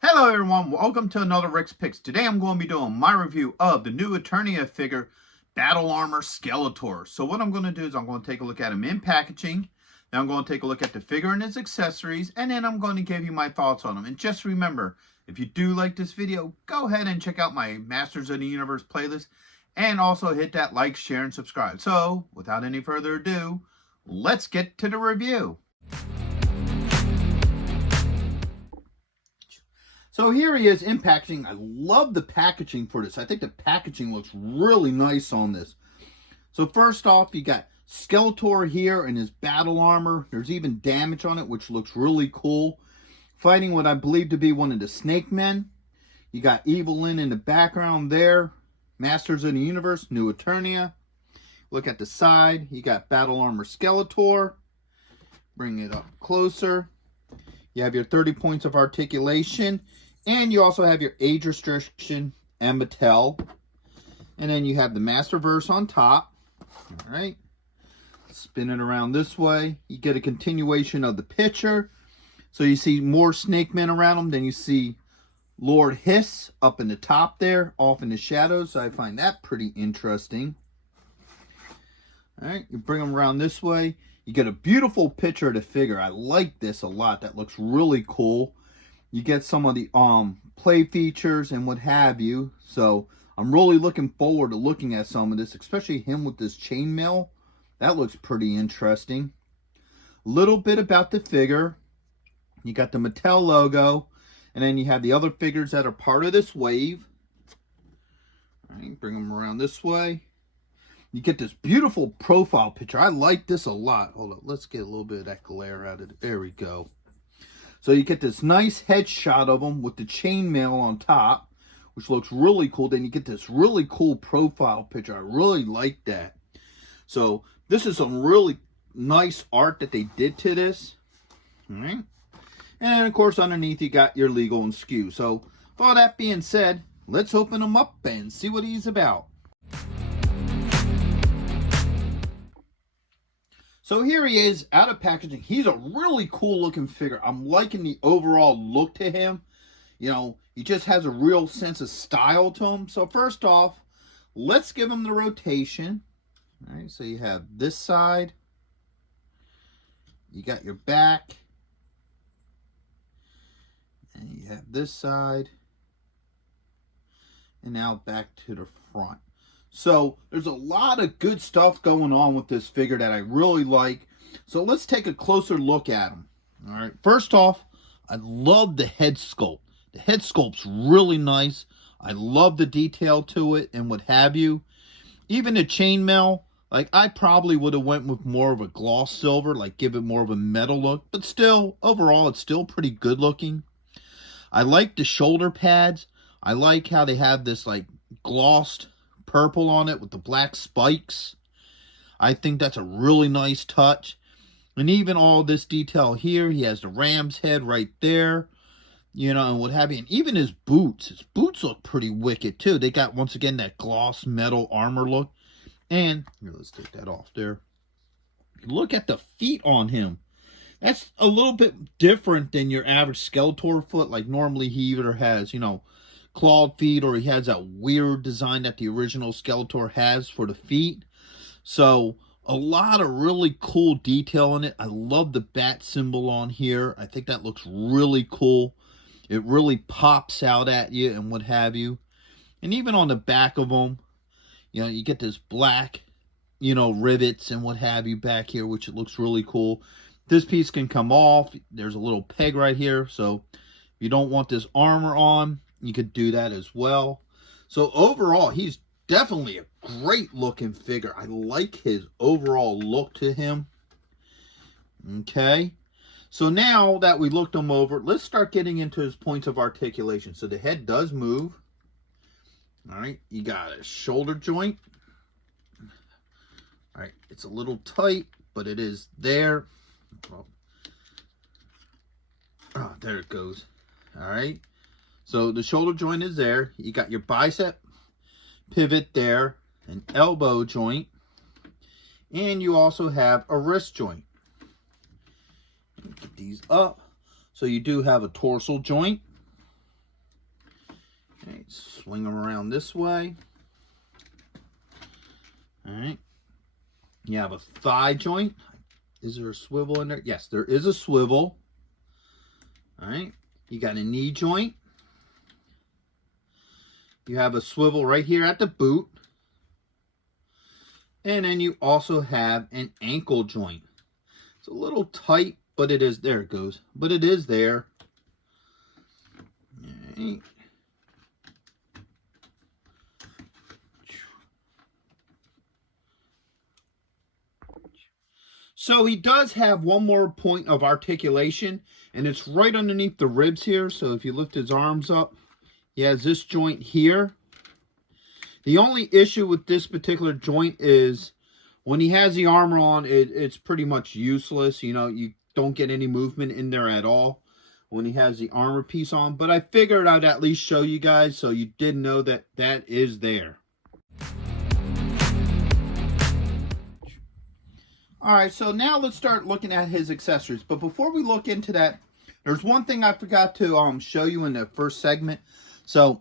Hello everyone, welcome to another Rick's Picks. Today I'm going to be doing my review of the new Eternia figure, Battle Armor Skeletor. So what I'm going to do is I'm going to take a look at him in packaging, then I'm going to take a look at the figure and its accessories, and then I'm going to give you my thoughts on him. And just remember, if you do like this video, go ahead and check out my Masters of the Universe playlist, and also hit that like, share, and subscribe. So without any further ado, let's get to the review. So here he is in packaging. I love the packaging for this. I think the packaging looks really nice on this. So first off, you got Skeletor here in his battle armor. There's even damage on it, which looks really cool. Fighting what I believe to be one of the Snake Men. You got Evelyn in the background there. Masters of the Universe, New Eternia. Look at the side. You got Battle Armor Skeletor. Bring it up closer. You have your 30 points of articulation. And you also have your age restriction and Mattel. And then you have the Masterverse on top. All right. Spin it around this way. You get a continuation of the picture. So you see more Snake Men around him. Then you see Lord Hiss up in the top there, off in the shadows. So I find that pretty interesting. All right. You bring them around this way. You get a beautiful picture of the figure. I like this a lot. That looks really cool. You get some of the play features and what have you. So I'm really looking forward to looking at some of this, especially him with this chainmail. That looks pretty interesting. A little bit about the figure. You got the Mattel logo, and then you have the other figures that are part of this wave. All right, bring them around this way. You get this beautiful profile picture. I like this a lot. Hold up, let's get a little bit of that glare out of it. There we go. So you get this nice headshot of him with the chainmail on top, which looks really cool. Then you get this really cool profile picture. I really like that. So this is some really nice art that they did to this. All right. And of course, underneath you got your legal and SKU. So with all that being said, let's open him up and see what he's about. So here he is out of packaging. He's a really cool looking figure. I'm liking the overall look to him. You know, he just has a real sense of style to him. So first off, let's give him the rotation. All right, so you have this side. You got your back. And you have this side. And now back to the front. So there's a lot of good stuff going on with this figure that I really like. So let's take a closer look at him. All right. First off, I love the head sculpt. The head sculpt's really nice. I love the detail to it and what have you. Even the chainmail, like I probably would have went with more of a gloss silver, like give it more of a metal look. But still, overall, it's still pretty good looking. I like the shoulder pads. I like how they have this like glossed purple on it with the black spikes. I think that's a really nice touch. And even all this detail here, he has the ram's head right there, you know, and what have you. And even his boots look pretty wicked too. They got, once again, that gloss metal armor look. And here, let's take that off there. Look at the feet on him. That's a little bit different than your average Skeletor foot. Like normally he either has, you know, clawed feet, or he has that weird design that the original Skeletor has for the feet. So a lot of really cool detail in it. I love the bat symbol on here. I think that looks really cool. It really pops out at you and what have you. And even on the back of them, you know, you get this black, you know, rivets and what have you back here, which it looks really cool. This piece can come off. There's a little peg right here. So if you don't want this armor on, you could do that as well. So overall, he's definitely a great looking figure. I like his overall look to him. Okay. So now that we looked him over, let's start getting into his points of articulation. So the head does move. All right. You got a shoulder joint. All right. It's a little tight, but it is there. Oh, there it goes. All right. So the shoulder joint is there. You got your bicep pivot there, an elbow joint, and you also have a wrist joint. Get these up. So you do have a dorsal joint. All right, swing them around this way. All right. You have a thigh joint. Is there a swivel in there? Yes, there is a swivel. All right. You got a knee joint. You have a swivel right here at the boot. And then you also have an ankle joint. It's a little tight, but it is, there it goes. But it is there. All right. So he does have one more point of articulation, and it's right underneath the ribs here. So if you lift his arms up, he has this joint here. The only issue with this particular joint is when he has the armor on, it's pretty much useless. You know, you don't get any movement in there at all when he has the armor piece on. But I figured I'd at least show you guys so you did know that that is there. Alright, so now let's start looking at his accessories. But before we look into that, there's one thing I forgot to show you in the first segment. So,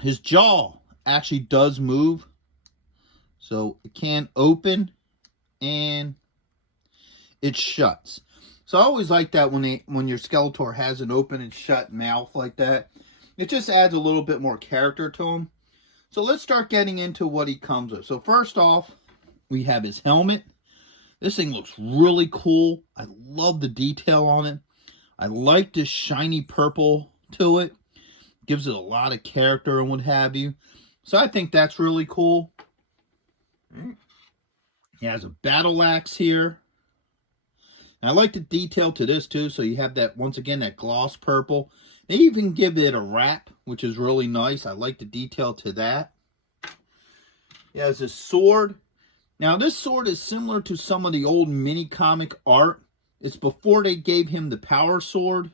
his jaw actually does move. So, it can open and it shuts. So, I always like that when your Skeletor has an open and shut mouth like that. It just adds a little bit more character to him. So, let's start getting into what he comes with. So, first off, we have his helmet. This thing looks really cool. I love the detail on it. I like this shiny purple to it. Gives it a lot of character and what have you. So I think that's really cool. He has a battle axe here. And I like the detail to this too. So you have that, once again, that gloss purple. They even give it a wrap, which is really nice. I like the detail to that. He has a sword. Now, this sword is similar to some of the old mini comic art. It's before they gave him the power sword.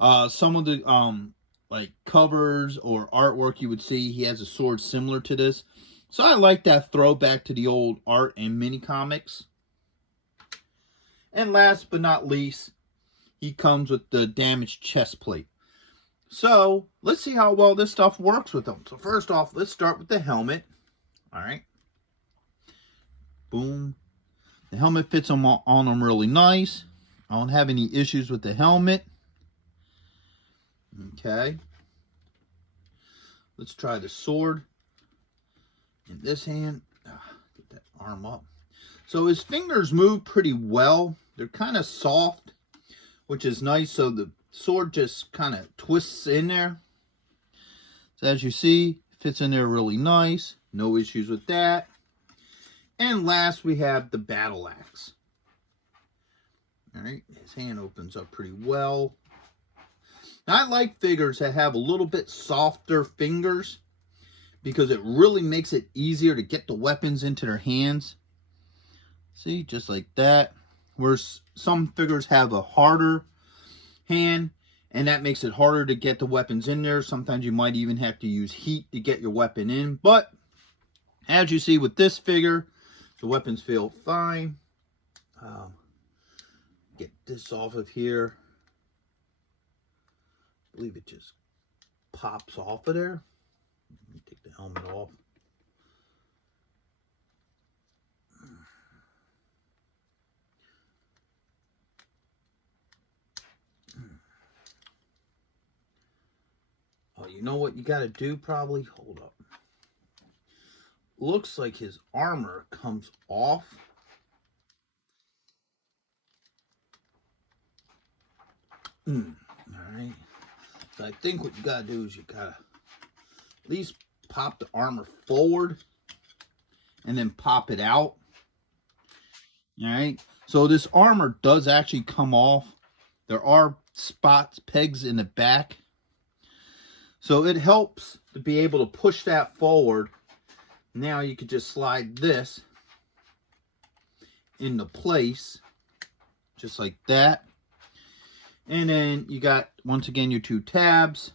Some of the like covers or artwork you would see, he has a sword similar to this. So I like that throwback to the old art and mini comics. And last but not least, he comes with the damaged chest plate. So let's see how well this stuff works with him. So first off, let's start with the helmet. All right. Boom. The helmet fits on him really nice. I don't have any issues with the helmet. Okay. Let's try the sword. In this hand. Get that arm up. So his fingers move pretty well. They're kind of soft, which is nice. So the sword just kind of twists in there. So as you see, fits in there really nice. No issues with that. And last, we have the battle axe. All right, his hand opens up pretty well. Now, I like figures that have a little bit softer fingers because it really makes it easier to get the weapons into their hands. See, just like that. Whereas some figures have a harder hand, and that makes it harder to get the weapons in there. Sometimes you might even have to use heat to get your weapon in. But as you see with this figure, the weapons feel fine. Get this off of here. I believe it just pops off of there. Let me take the helmet off. Oh, you know what you got to do probably? Hold up. Looks like his armor comes off. Alright. So I think what you gotta do is you gotta at least pop the armor forward and then pop it out. Alright. So this armor does actually come off. There are spots, pegs in the back. So it helps to be able to push that forward. Now you could just slide this into place, just like that. And then you got, once again, your two tabs.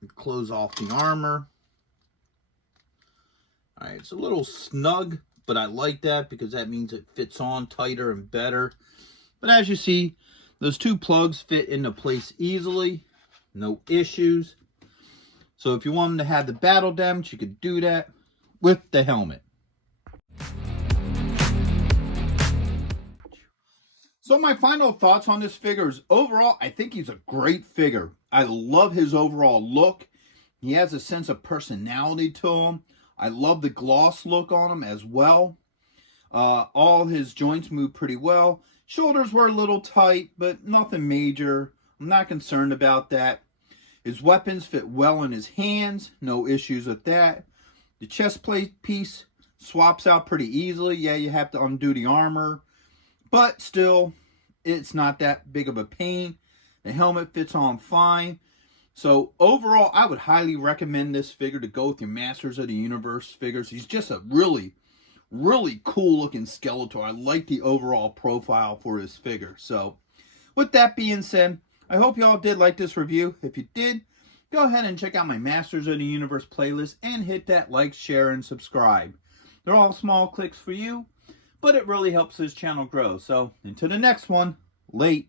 You close off the armor. All right, it's a little snug, but I like that because that means it fits on tighter and better. But as you see, those two plugs fit into place easily. No issues. So if you want him to have the battle damage, you could do that with the helmet. So my final thoughts on this figure is, overall, I think he's a great figure. I love his overall look. He has a sense of personality to him. I love the gloss look on him as well. All his joints move pretty well. Shoulders were a little tight, but nothing major. I'm not concerned about that. His weapons fit well in his hands. No issues with that. The chest plate piece swaps out pretty easily. Yeah, you have to undo the armor, but still, it's not that big of a pain. The helmet fits on fine. So overall, I would highly recommend this figure to go with your Masters of the Universe figures. He's just a really, really cool looking Skeletor. I like the overall profile for his figure. So with that being said, I hope y'all did like this review. If you did, go ahead and check out my Masters of the Universe playlist and hit that like, share, and subscribe. They're all small clicks for you, but it really helps this channel grow. So until the next one, late.